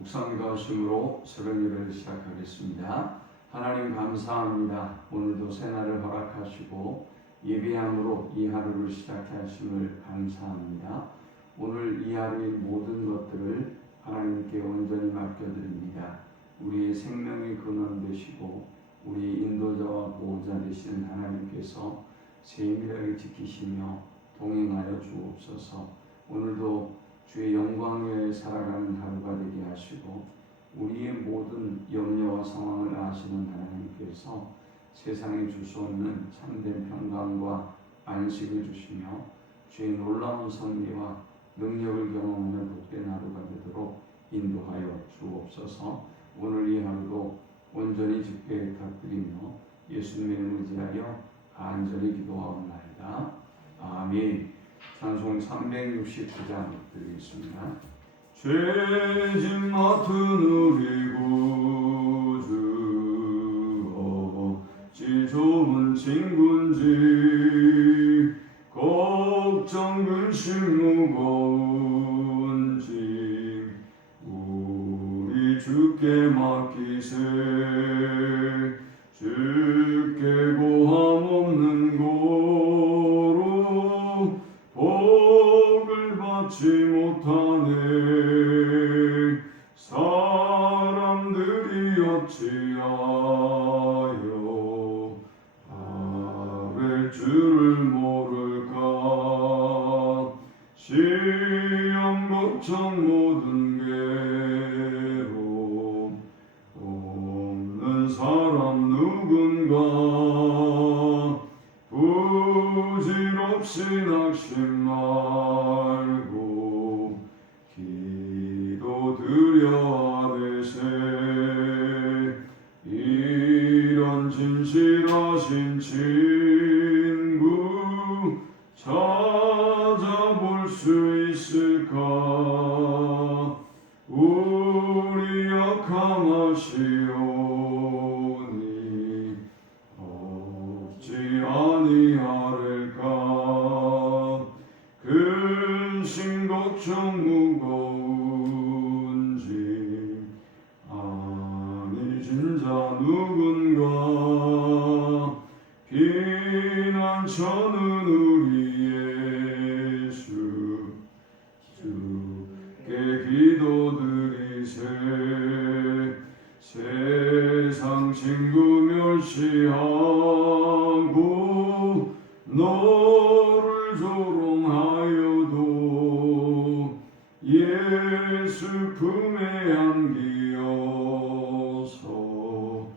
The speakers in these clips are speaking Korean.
묵상기도하심으로 새벽 예배를 시작하겠습니다. 하나님 감사합니다. 오늘도 새날을 허락하시고 예배함으로 이 하루를 시작해 하심을 감사합니다. 오늘 이 하루의 모든 것들을 하나님께 온전히 맡겨드립니다. 우리의 생명의 근원 되시고 우리 인도자와 보호자 되시는 하나님께서 세밀하게 지키시며 동행하여 주옵소서. 오늘도 주의 영광 외에 살아가는 하루가 되게 하시고 우리의 모든 염려와 상황을 아시는 하나님께서 세상에 줄 수 없는 참된 평강과 안식을 주시며 주의 놀라운 섭리와 능력을 경험하는 복된 하루가 되도록 인도하여 주옵소서. 오늘 이 하루도 온전히 집회 부탁드리며 예수님을 의지하여 간절히 기도하옵나이다. 아멘. 찬송 369장 드리겠습니다. 죄짐 맡은 우리 구주 어찌 좋은 친구인지 걱정 근심 무거운지 우리 주께 맡기세. 주께 고함 없는 고로 복을 받지 못하네. 사람들이 어찌하여 아뢰 줄을 모를까. 시험 걱정 모든 괴로움 없는 사람 누군가. 부질없이 낙심 말고 기도드려 아뢰세. 이런 진실하신 친구 찾아볼 수 있을까. 우리 약함하시오니 없지 아니하릴까. 근심 걱정 무거운지 아니진 자 누군가. 피난처는 우리 예수 주께 기도드리세. 세상 친구 멸시하고 너를 조롱하여도 예수 품에 안기어서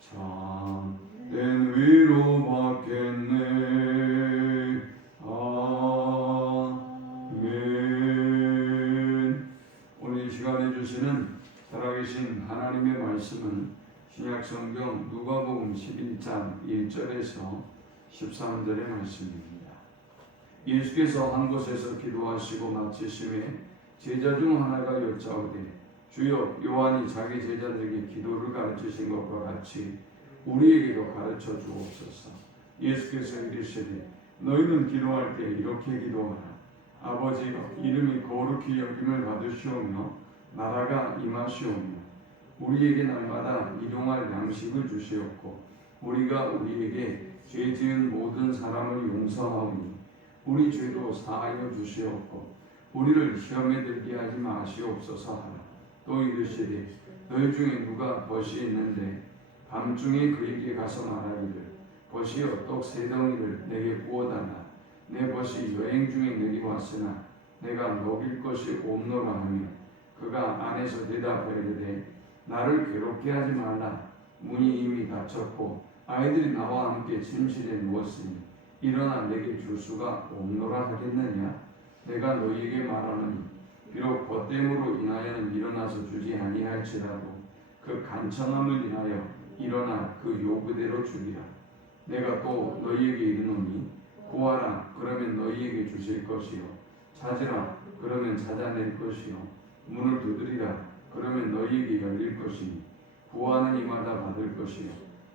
참된 위로 받겠네. 아멘. 오늘 이 시간에 주시는 살아계신 하나님의 말씀은 신약성경 누가복음 11장 1절에서 13절의 말씀입니다. 예수께서 한 곳에서 기도하시고 마치심에 제자 중 하나가 여짜오되 주여 요한이 자기 제자들에게 기도를 가르치신 것과 같이 우리에게도 가르쳐 주옵소서. 예수께서 이르시되 너희는 기도할 때 이렇게 기도하라. 아버지여 이름이 거룩히 여김을 받으시오며 나라가 임하시오며 우리에게 날마다 일용할 양식을 주시옵고 우리가 우리에게 죄 지은 모든 사람을 용서하오니 우리 죄도 사하여 주시옵고 우리를 시험에 들게 하지 마시옵소서 하라. 또 이르시되 너희 중에 누가 벗이 있는데 밤중에 그에게 가서 말하기를 벗이여 떡 세 덩이를 내게 구워달라. 내 벗이 여행 중에 내게 왔으나 내가 먹일 것이 없노라 하며 그가 안에서 대답하이르되 나를 괴롭게 하지 말라. 문이 이미 닫혔고 아이들이 나와 함께 침실에 누웠으니 일어나 내게 줄 수가 없노라 하겠느냐. 내가 너희에게 말하노니 비록 벗됨으로 인하여는 일어나서 주지 아니할지라도 그 간청함을 인하여 일어나 그 요구대로 주리라. 내가 또 너희에게 이르노니 구하라 그러면 너희에게 주실 것이요 찾으라 그러면 찾아낼 것이요 문을 두드리라 그러면 너희에게 열릴 것이니 구하는 이마다 받을 것이요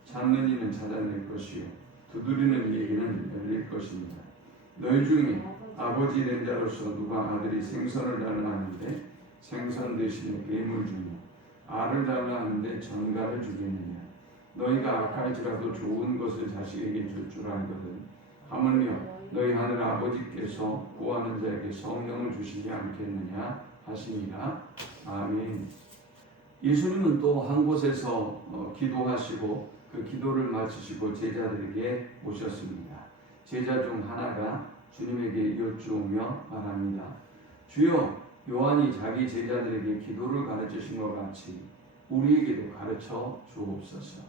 찾는 이는 찾아낼 것이요 두드리는 이에게는 열릴 것입니다. 너희 중에 아버지 된 자로서 누가 아들이 생선을 달라 하는데 생선 대신에 뱀을 주며 알을 달라 하는데 전갈을 주겠느냐. 너희가 악할지라도 좋은 것을 자식에게 줄 줄 알거든. 하물며 너희 하늘 아버지께서 구하는 자에게 성령을 주시지 않겠느냐 하시니라. 아멘. 예수님은 또 한 곳에서 기도하시고 그 기도를 마치시고 제자들에게 오셨습니다. 제자 중 하나가 주님에게 여쭈며 말합니다. 주여, 요한이 자기 제자들에게 기도를 가르치신 것 같이 우리에게도 가르쳐 주옵소서.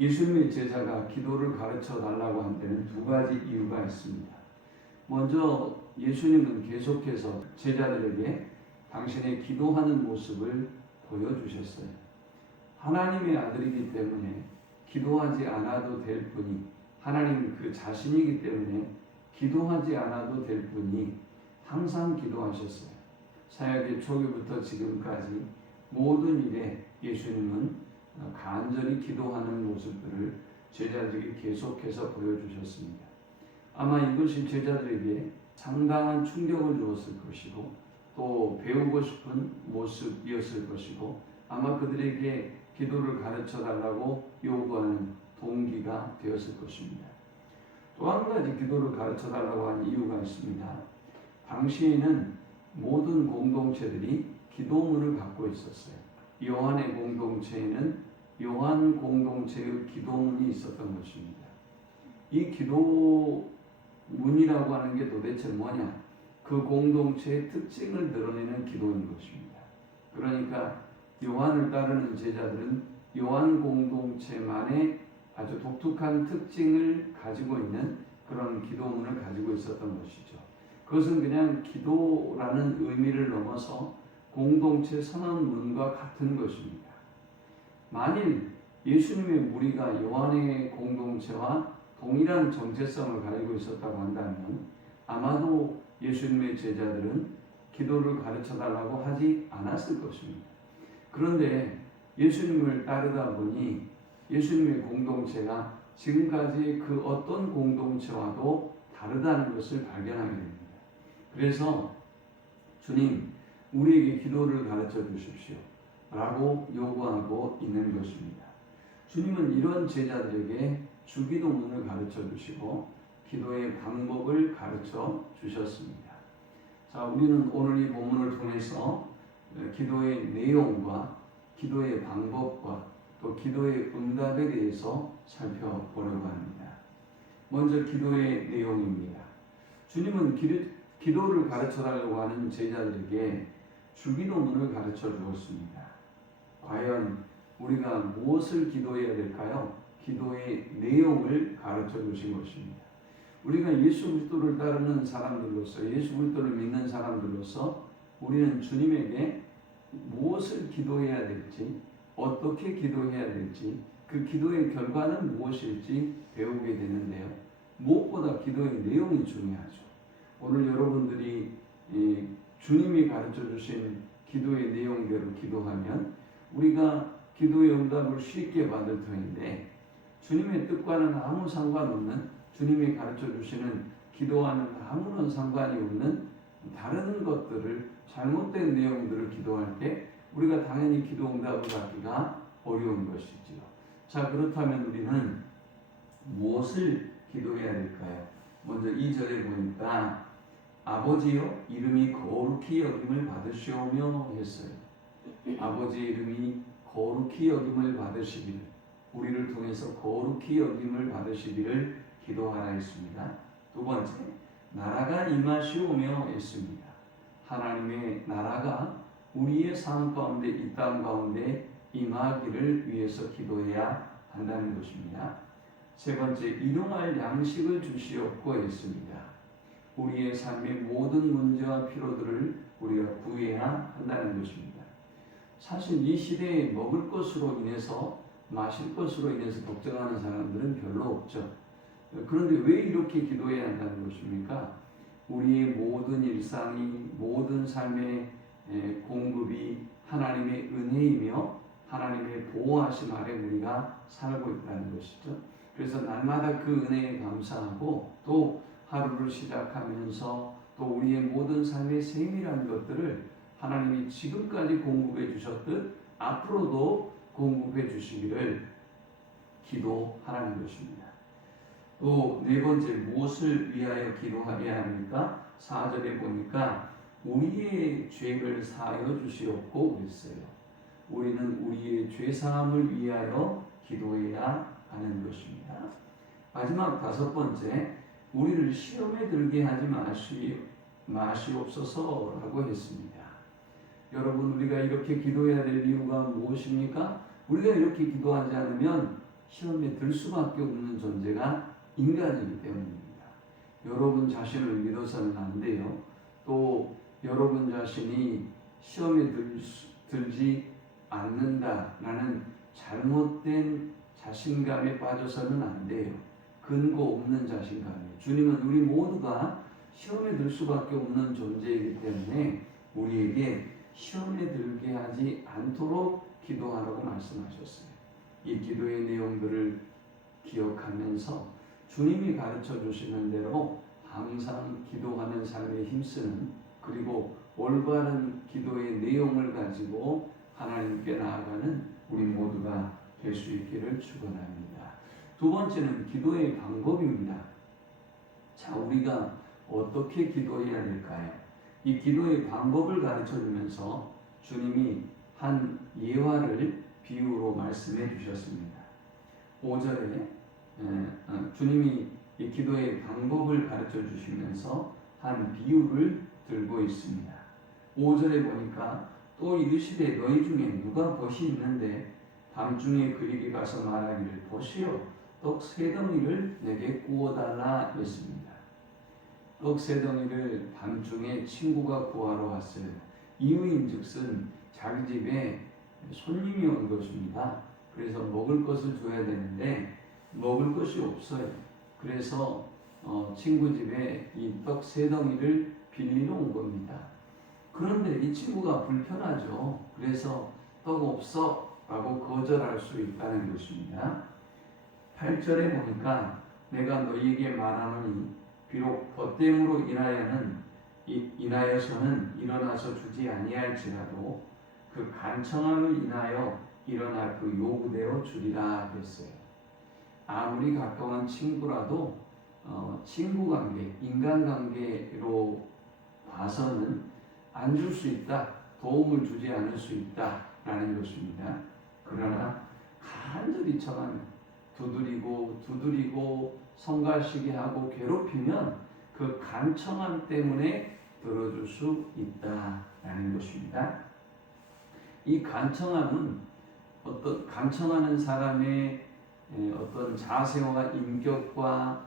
예수님의 제자가 기도를 가르쳐 달라고 한 데는 두 가지 이유가 있습니다. 먼저 예수님은 계속해서 제자들에게 당신의 기도하는 모습을 보여주셨어요. 하나님의 아들이기 때문에 기도하지 않아도 될 분이, 하나님 그 자신이기 때문에 기도하지 않아도 될 분이 항상 기도하셨어요. 사역의 초기부터 지금까지 모든 일에 예수님은 간절히 기도하는 모습들을 제자들에게 계속해서 보여주셨습니다. 아마 이것이 제자들에게 상당한 충격을 주었을 것이고 또 배우고 싶은 모습이었을 것이고 아마 그들에게 기도를 가르쳐 달라고 요구하는 동기가 되었을 것입니다. 또 한 가지 기도를 가르쳐 달라고 한 이유가 있습니다. 당시에는 모든 공동체들이 기도문을 갖고 있었어요. 요한의 공동체에는 요한 공동체의 기도문이 있었던 것입니다. 이 기도문이라고 하는 게 도대체 뭐냐? 그 공동체의 특징을 드러내는 기도인 것입니다. 그러니까 요한을 따르는 제자들은 요한 공동체만의 아주 독특한 특징을 가지고 있는 그런 기도문을 가지고 있었던 것이죠. 그것은 그냥 기도라는 의미를 넘어서 공동체 선언문과 같은 것입니다. 만일 예수님의 무리가 요한의 공동체와 동일한 정체성을 가지고 있었다고 한다면 아마도 예수님의 제자들은 기도를 가르쳐 달라고 하지 않았을 것입니다. 그런데 예수님을 따르다 보니 예수님의 공동체가 지금까지 그 어떤 공동체와도 다르다는 것을 발견하게 됩니다. 그래서 주님, 우리에게 기도를 가르쳐 주십시오 라고 요구하고 있는 것입니다. 주님은 이런 제자들에게 주기도문을 가르쳐 주시고 기도의 방법을 가르쳐 주셨습니다. 자, 우리는 오늘 이 본문을 통해서 기도의 내용과 기도의 방법과 또 기도의 응답에 대해서 살펴보려고 합니다. 먼저 기도의 내용입니다. 주님은 기도를 가르쳐 달라고 하는 제자들에게 주기도문을 가르쳐 주었습니다. 과연 우리가 무엇을 기도해야 될까요? 기도의 내용을 가르쳐 주신 것입니다. 우리가 예수 그리스도를 따르는 사람들로서, 예수 그리스도를 믿는 사람들로서 우리는 주님에게 무엇을 기도해야 될지, 어떻게 기도해야 될지, 그 기도의 결과는 무엇일지 배우게 되는데요. 무엇보다 기도의 내용이 중요하죠. 오늘 여러분들이 주님이 가르쳐 주신 기도의 내용대로 기도하면 우리가 기도의 응답을 쉽게 받을 터인데 주님의 뜻과는 아무 상관없는, 주님이 가르쳐 주시는 기도와는 아무런 상관이 없는 다른 것들을, 잘못된 내용들을 기도할 때 우리가 당연히 기도 응답을 받기가 어려운 것이지요. 자, 그렇다면 우리는 무엇을 기도해야 될까요? 먼저 2절에 보니까 아버지여 이름이 거룩히 여김을 받으시오며 했어요. 아버지의 이름이 거룩히 여김을 받으시기를, 우리를 통해서 거룩히 여김을 받으시기를 기도하라 했습니다. 두 번째, 나라가 임하시오며 했습니다. 하나님의 나라가 우리의 삶 가운데, 이 땅 가운데 임하기를 위해서 기도해야 한다는 것입니다. 세 번째, 일용할 양식을 주시옵고 했습니다. 우리의 삶의 모든 문제와 필요들을 우리가 구해야 한다는 것입니다. 사실 이 시대에 먹을 것으로 인해서, 마실 것으로 인해서 걱정하는 사람들은 별로 없죠. 그런데 왜 이렇게 기도해야 한다는 것입니까? 우리의 모든 일상이, 모든 삶의 공급이 하나님의 은혜이며 하나님의 보호하심 아래 우리가 살고 있다는 것이죠. 그래서 날마다 그 은혜에 감사하고 또 하루를 시작하면서 또 우리의 모든 삶의 세밀한 것들을 하나님이 지금까지 공급해 주셨듯 앞으로도 공급해 주시기를 기도하라는 것입니다. 또 네 번째, 무엇을 위하여 기도하여야 합니까? 4절에 보니까 우리의 죄를 사하여 주시옵고 그랬어요. 우리는 우리의 죄사함을 위하여 기도해야 하는 것입니다. 마지막 다섯 번째, 우리를 시험에 들게 하지 마시옵소서라고 했습니다. 여러분, 우리가 이렇게 기도해야 될 이유가 무엇입니까? 우리가 이렇게 기도하지 않으면 시험에 들 수밖에 없는 존재가 인간이기 때문입니다. 여러분 자신을 믿어서는 안 돼요. 또 여러분 자신이 시험에 들지 않는다라는 잘못된 자신감에 빠져서는 안 돼요. 근거 없는 자신감이에요. 주님은 우리 모두가 시험에 들 수밖에 없는 존재이기 때문에 우리에게 시험에 들게 하지 않도록 기도하라고 말씀하셨어요. 이 기도의 내용들을 기억하면서 주님이 가르쳐 주시는 대로 항상 기도하는 삶에 힘쓰는, 그리고 올바른 기도의 내용을 가지고 하나님께 나아가는 우리 모두가 될 수 있기를 축원합니다. 두 번째는 기도의 방법입니다. 자, 우리가 어떻게 기도해야 될까요? 이 기도의 방법을 가르쳐 주면서 주님이 한 예화를 비유로 말씀해 주셨습니다. 5절에 주님이 이 기도의 방법을 가르쳐 주시면서 한 비유를 들고 있습니다. 5절에 보니까 또 이르시되 너희 중에 누가 벗이 있는데 밤중에 그에게 가서 말하기를 보시오 떡 세 덩이를 내게 구워달라 했습니다. 떡 세 덩이를 밤중에 친구가 구하러 왔어요. 이유인즉슨 자기 집에 손님이 온 것입니다. 그래서 먹을 것을 줘야 되는데 먹을 것이 없어요. 그래서 친구 집에 이 떡 세 덩이를 빌리러 온 겁니다. 그런데 이 친구가 불편하죠. 그래서 떡 없어 라고 거절할 수 있다는 것입니다. 8절에 보니까 내가 너희에게 말하노니 비록 벗됨으로 인하여서는 일어나서 주지 아니할지라도 그 간청함을 인하여 일어나 그 요구대로 주리라 했어요. 아무리 가까운 친구라도 친구관계, 인간관계로 봐서는 안 줄 수 있다, 도움을 주지 않을 수 있다라는 것입니다. 그러나 간절히 청하면 두드리고 성가시게 하고 괴롭히면 그 간청함 때문에 들어줄 수 있다라는 것입니다. 이 간청함은 간청하는 사람의 어떤 자세와 인격과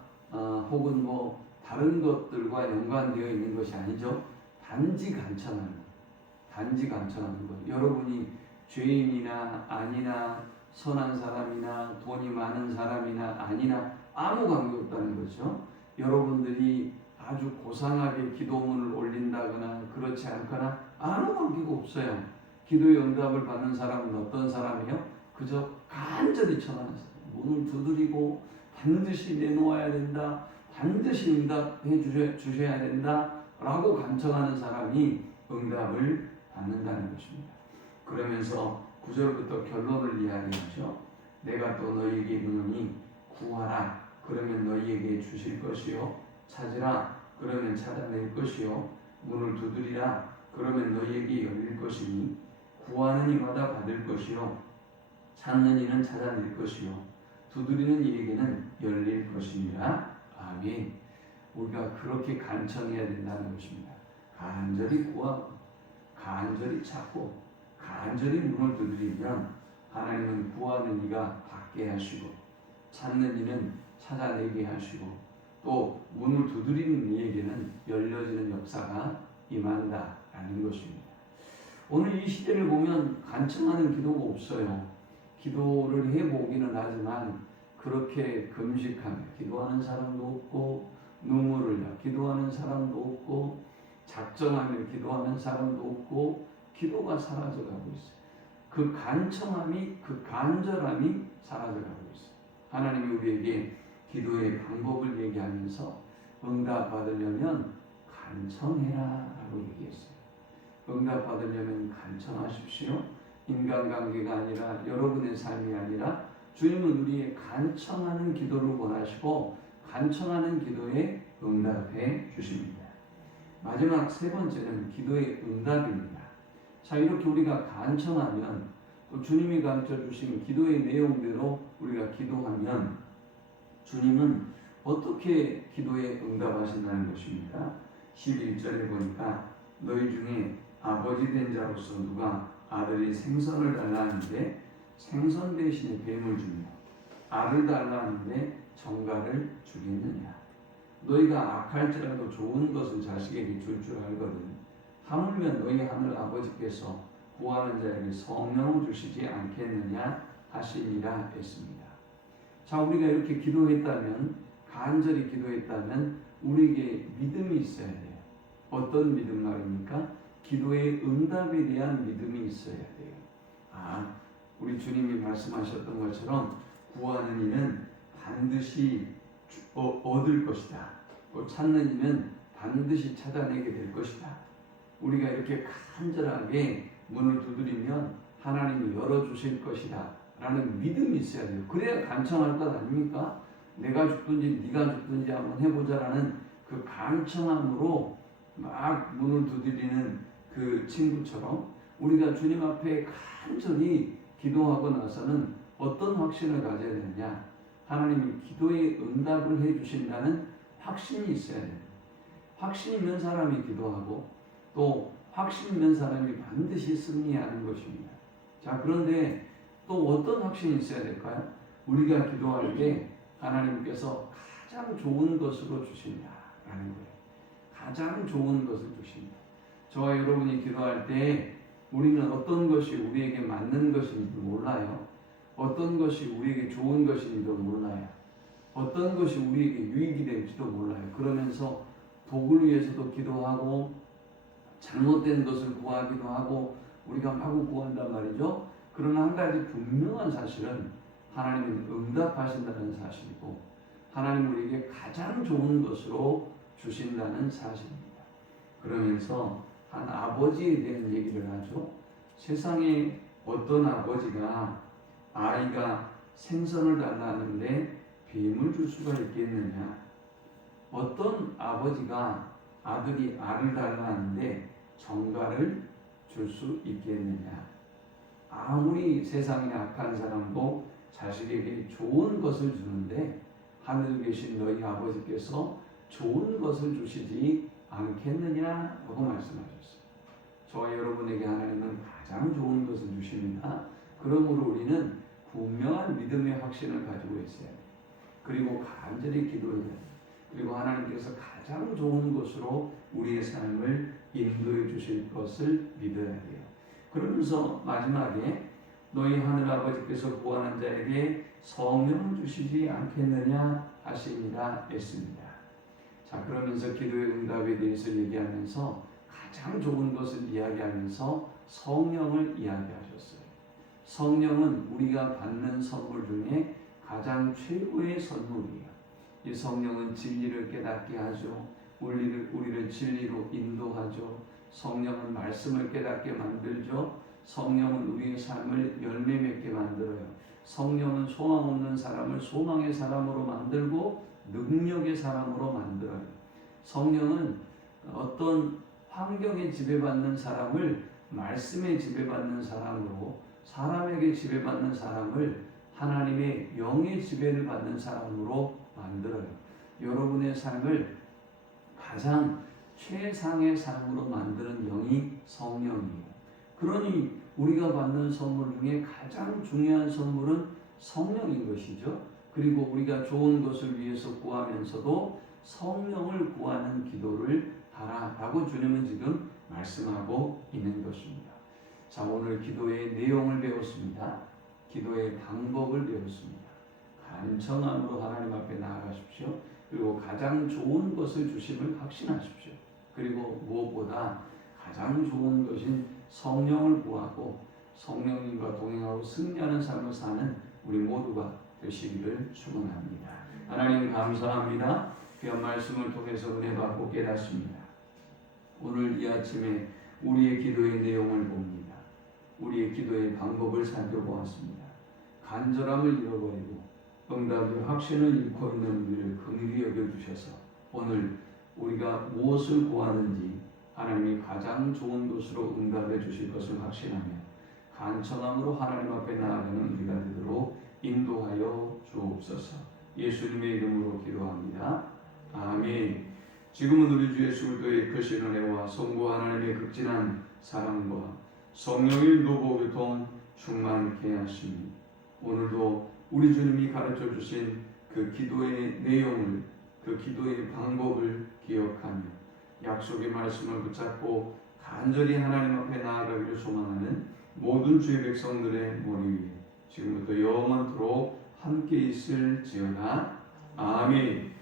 혹은 뭐 다른 것들과 연관되어 있는 것이 아니죠. 단지 간청하는 것. 여러분이 죄인이나 아니나 선한 사람이나 돈이 많은 사람이나 아니나 아무 관계없다는 거죠. 여러분들이 아주 고상하게 기도문을 올린다거나 그렇지 않거나 아무 관계가 없어요. 기도의 응답을 받는 사람은 어떤 사람이요? 그저 간절히 청하는 사람. 문을 두드리고 반드시 내놓아야 된다, 반드시 응답해 주셔야 된다 라고 간청하는 사람이 응답을 받는다는 것입니다. 그러면서 9절부터 결론을 이야기하죠. 내가 또 너희에게 이르노니 구하라 그러면 너희에게 주실 것이요 찾으라 그러면 찾아낼 것이요 문을 두드리라 그러면 너희에게 열릴 것이니 구하는 이마다 받을 것이요 찾는 이는 찾아낼 것이요 두드리는 이에게는 열릴 것이니라. 아멘. 우리가 그렇게 간청해야 된다는 것입니다. 간절히 구하고 간절히 찾고 간절히 문을 두드리면 하나님은 구하는 이가 받게 하시고 찾는 이는 찾아내게 하시고 또 문을 두드리는 이에게는 열려지는 역사가 임한다라는 것입니다. 오늘 이 시대를 보면 간청하는 기도가 없어요. 기도를 해보기는 하지만 그렇게 금식하며 기도하는 사람도 없고 눈물을 나 기도하는 사람도 없고 작정하며 기도하는 사람도 없고 기도가 사라져가고 있어요. 그 간청함이 그 간절함이 사라져가고 있어요. 하나님이 우리에게 기도의 방법을 얘기하면서 응답 받으려면 간청해라 라고 얘기했어요. 응답받으려면 간청하십시오. 인간관계가 아니라 여러분의 삶이 아니라 주님은 우리의 간청하는 기도를 원하시고 간청하는 기도에 응답해 주십니다. 마지막 세 번째는 기도의 응답입니다. 자, 이렇게 우리가 간청하면 또 주님이 가르쳐 주신 기도의 내용대로 우리가 기도하면 주님은 어떻게 기도에 응답하신다는 것입니다. 11절에 보니까 너희 중에 아버지 된 자로서 누가 아들이 생선을 달라 하는데 생선 대신에 뱀을 주며 알을 달라 하는데 정갈을 주겠느냐. 너희가 악할지라도 좋은 것을 자식에게 줄 줄 알거든 하물며 너희 하늘 아버지께서 구하는 자에게 성령을 주시지 않겠느냐 하시니라 했습니다. 자, 우리가 이렇게 기도했다면, 간절히 기도했다면 우리에게 믿음이 있어야 돼요. 어떤 믿음 말입니까? 기도의 응답에 대한 믿음이 있어야 돼요. 우리 주님이 말씀하셨던 것처럼 구하는 이는 반드시 얻을 것이다. 또 찾는 이는 반드시 찾아내게 될 것이다. 우리가 이렇게 간절하게 문을 두드리면 하나님이 열어주실 것이다 라는 믿음이 있어야 돼요. 그래야 간청할 것 아닙니까? 내가 죽든지 네가 죽든지 한번 해보자라는 그 간청함으로 막 문을 두드리는 그 친구처럼 우리가 주님 앞에 간절히 기도하고 나서는 어떤 확신을 가져야 되느냐? 하나님이 기도에 응답을 해주신다는 확신이 있어야 돼요. 확신 있는 사람이 기도하고 또 확신 있는 사람이 반드시 승리하는 것입니다. 자, 그런데 또 어떤 확신이 있어야 될까요? 우리가 기도할 때 하나님께서 가장 좋은 것으로 주신다라는 거예요. 가장 좋은 것을 주신다. 저와 여러분이 기도할 때 우리는 어떤 것이 우리에게 맞는 것인지 몰라요. 어떤 것이 우리에게 좋은 것인지도 몰라요. 어떤 것이 우리에게 유익이 될지도 몰라요. 그러면서 복을 위해서도 기도하고 잘못된 것을 구하기도 하고 우리가 마구 구한단 말이죠. 그러나 한 가지 분명한 사실은 하나님은 응답하신다는 사실이고 하나님 우리에게 가장 좋은 것으로 주신다는 사실입니다. 그러면서 한 아버지에 대한 얘기를 하죠. 세상에 어떤 아버지가 아이가 생선을 달라는데 뱀을 줄 수가 있겠느냐? 어떤 아버지가 아들이 알을 달라는데 정갈을 줄 수 있겠느냐? 아무리 세상에 악한 사람도 자식에게 좋은 것을 주는데 하늘에 계신 너희 아버지께서 좋은 것을 주시지 않겠느냐라고 말씀하셨어요. 저와 여러분에게 하나님은 가장 좋은 것을 주십니다. 그러므로 우리는 분명한 믿음의 확신을 가지고 있어야 돼요. 그리고 간절히 기도해야 돼요. 그리고 하나님께서 가장 좋은 것으로 우리의 삶을 인도해 주실 것을 믿어야 돼요. 그러면서 마지막에 너희 하늘 아버지께서 구하는 자에게 성령을 주시지 않겠느냐 하시니라 했습니다. 자, 그러면서 기도의 응답에 대해서 얘기하면서 가장 좋은 것을 이야기하면서 성령을 이야기하셨어요. 성령은 우리가 받는 선물 중에 가장 최고의 선물이에요. 이 성령은 진리를 깨닫게 하죠. 우리를 진리로 인도하죠. 성령은 말씀을 깨닫게 만들죠. 성령은 우리의 삶을 열매 맺게 만들어요. 성령은 소망 없는 사람을 소망의 사람으로 만들고 능력의 사람으로 만들어요. 성령은 어떤 환경에 지배받는 사람을 말씀에 지배받는 사람으로, 사람에게 지배받는 사람을 하나님의 영의 지배를 받는 사람으로 만들어요. 여러분의 삶을 가장 최상의 삶으로 만드는 영이 성령이에요. 그러니 우리가 받는 선물 중에 가장 중요한 선물은 성령인 것이죠. 그리고 우리가 좋은 것을 위해서 구하면서도 성령을 구하는 기도를 하라라고 주님은 지금 말씀하고 있는 것입니다. 자, 오늘 기도의 내용을 배웠습니다. 기도의 방법을 배웠습니다. 간청함으로 하나님 앞에 나아가십시오. 그리고 가장 좋은 것을 주심을 확신하십시오. 그리고 무엇보다 가장 좋은 것인 성령을 구하고 성령님과 동행하고 승리하는 삶을 사는 우리 모두가 되시기를 축원합니다. 하나님 감사합니다. 귀한 말씀을 통해서 은혜 받고 깨닫습니다. 오늘 이 아침에 우리의 기도의 내용을 봅니다. 우리의 기도의 방법을 살펴보았습니다. 간절함을 잃어버리고 응답의 확신을 잃고 있는 우리를 긍휼히 여겨주셔서 오늘 우리가 무엇을 구하는지 하나님이 가장 좋은 것으로 응답해 주실 것을 확신하며 간청함으로 하나님 앞에 나아가는 우리가 되도록 인도하여 주옵소서. 예수님의 이름으로 기도합니다. 아멘. 지금은 우리 주 예수 그리스도의 크신 은혜와 성부 하나님의 극진한 사랑과 성령의 인도 교통 충만케 하시니 오늘도 우리 주님이 가르쳐 주신 그 기도의 내용을, 그 기도의 방법을 기억하며 약속의 말씀을 붙잡고 간절히 하나님 앞에 나아가기를 소망하는 모든 주의 백성들의 머리 위에 지금부터 영원토록 함께 있을지어다. 아멘.